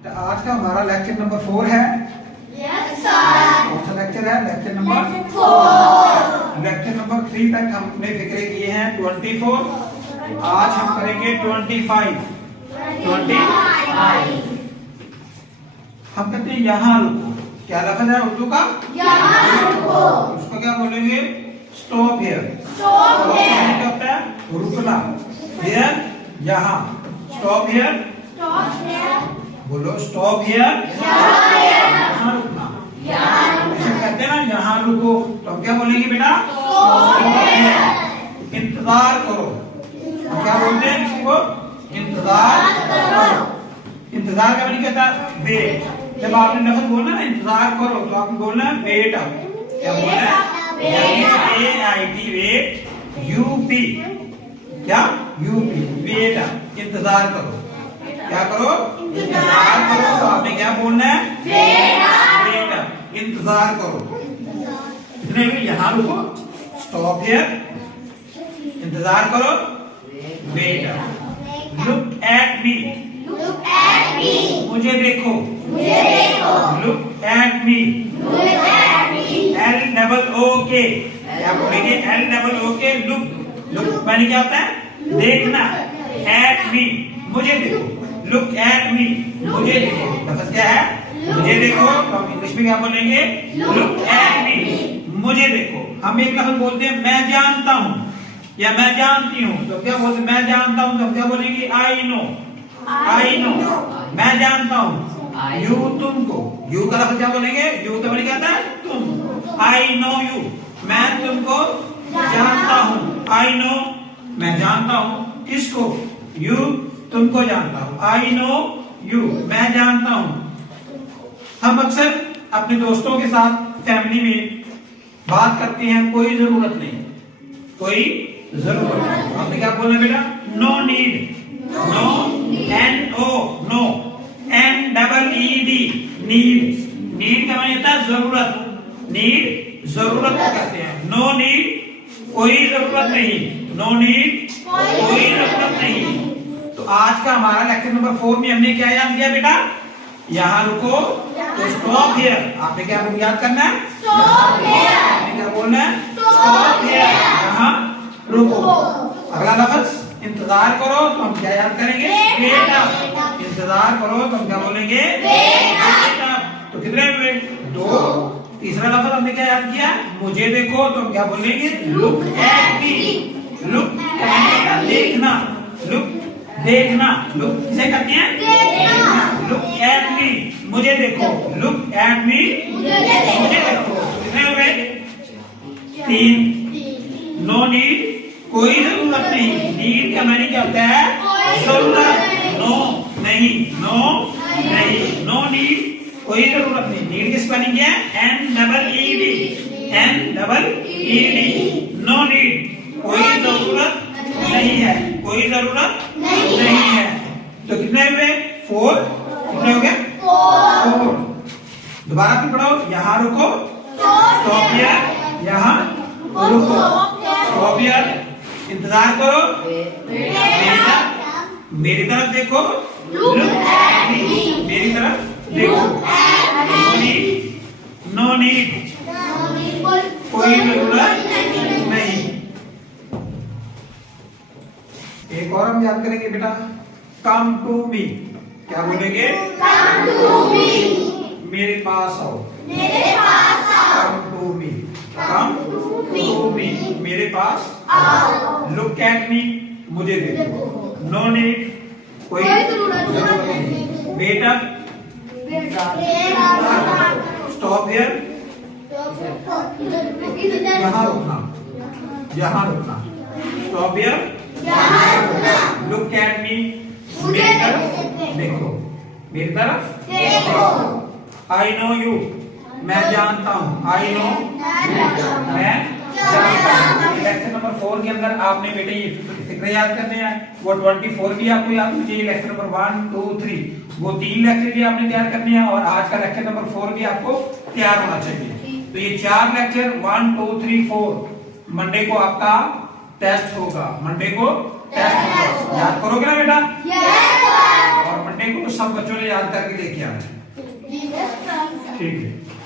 तो आज का हमारा लेक्चर नंबर 4 है। Yes sir. कौन सा लेक्चर है? Lecture number 4। लेक्चर नंबर 3 तक हमने फिक्रे किए हैं 24। आज हम करेंगे 25। हम कहते हैं यहाँ रुको। क्या लफ्ज है उर्दू का? यहाँ रुको। उसको क्या बोलेंगे? Stop here. Stop here. क्या होता है? रुकना। हियर यहाँ। Stop here. Stop here. बोलो स्टॉप हियर। यहाँ रुकना। जैसे कहते हैं ना यहाँ रुको, तो हम क्या बोलेंगे बेटा? इंतजार करो। हम क्या बोलते हैं इसको? इंतजार करो। इंतजार का मतलब कहता है वेट। जब आपने लफ्ज बोलना ना इंतजार करो, तो आपने बोलना है वेट अप। क्या बोलना है? WAIT wait. UP क्या? UP wait up. इंतजार करो। क्या करो? इंतजार करो। तो आपने क्या बोलना है? Wait up. इंतजार करो। इतने में यहाँ रुको। Stop here. इंतजार करो। Wait up. Look at me. Look at me. मुझे देखो। मुझे देखो। Look at me. Look at me. LOOK। क्या बोलेंगे? LOOK look. लुक माने क्या होता है? देखना। एट मी मुझे देखो। लुक एट मी मुझे देखो। लफ्ज क्या है? मुझे देखो। तो हम इंग्लिश में क्या बोलेंगे? लुक एट मी मुझे देखो। हम एक लफ्ज बोलते हैं मैं जानता हूँ या मैं जानती हूँ, तो क्या बोलते हैं? मैं जानता हूँ तो हम क्या बोलेंगे? I know. आई नो मैं जानता हूँ। यू तुमको। यू का लफ्ज क्या बोलेंगे? यू का मतलब क्या होता है? तुम। आई नो यू मैं तुमको जानता हूँ। आई नो मैं जानता हूँ। किसको? यू तुमको जानता हूँ। आई नो यू मैं जानता हूँ। हम अक्सर अपने दोस्तों के साथ फैमिली में बात करते हैं, कोई जरूरत नहीं। कोई जरूरत नहीं। हमने क्या बोलना बेटा? No need. No NO no. NEED need. Need का मतलब होता है जरूरत। नीड जरूरत को कहते हैं। नो नीड कोई जरूरत नहीं। नो नीड कोई जरूरत नहीं। तो आज का हमारा लेक्चर नंबर 4 में हमने क्या याद किया बेटा? यहाँ रुको। तो स्टॉप हियर। आपने क्या याद करना है? Stop here. आपने क्या बोलना है? Stop here. यहाँ रुको। अगला लफ्ज इंतजार करो, तो हम क्या याद करेंगे? Wait up. इंतजार करो तो हम क्या बोलेंगे? Wait up. तो कितने हुए? 2। तीसरा लफ्ज हमने क्या याद किया? मुझे देखो, तो हम क्या बोलेंगे? Look at me. Look eight देखना। लुक देखना। लुक किसे कहते हैं? देखना। लुक एट मी मुझे देखो। लुक एट मी मुझे देखो। कितने हुए? 3। नो नीड कोई जरूरत नहीं। नीड का माने क्या होता है? जरूरत। नो नहीं। नो नहीं। नो नीड कोई जरूरत नहीं। नीड किस स्पेलिंग है? NEED। NEED नो नीड कोई जरूरत नहीं है। कोई जरूरत नहीं है। तो कितने हुए? 4। कितने हो गए? 4। दोबारा फिर पढ़ो। यहाँ रुको। Stop here. यहाँ रुको। Stop here. इंतजार करो। मेरी तरफ देखो। लुक एट मी मेरी तरफ देखो। नो नीड कोई जरूरत नहीं। एक और हम याद करेंगे बेटा। Come to me. क्या बोलेंगे? कम टू मी मेरे पास आओ। मेरे पास आओ। कम टू मी। कम टू मी मेरे पास आओ। लुक एट मी मुझे देखो। नो नीड कोई जरूरत नहीं। Wait up. Stop here. यहाँ रुकना। यहाँ रुकना। Stop here. Look at me मेरी तरफ देखो। मेरी तरफ देखो। आई नो यू मैं जानता हूँ। आई नो मैं जानता हूँ। लेक्चर नंबर 4 के अंदर आपने बेटे ये फिक्रे याद करने हैं। वो 24 भी आपको याद होनी चाहिए। लेक्चर नंबर 1 2 3 वो 3 लेक्चर भी आपने तैयार करने हैं, और आज का लेक्चर नंबर 4 भी आपको तैयार होना चाहिए। तो ये 4 लेक्चर 1 2 3 4 मंडे को आपका टेस्ट होगा। मंडे को टेस्ट होगा। याद करोगे ना बेटा? Yes sir. और पढ़ने को सब बच्चों ने याद करके लेके आना है। Jesus comes. ठीक है।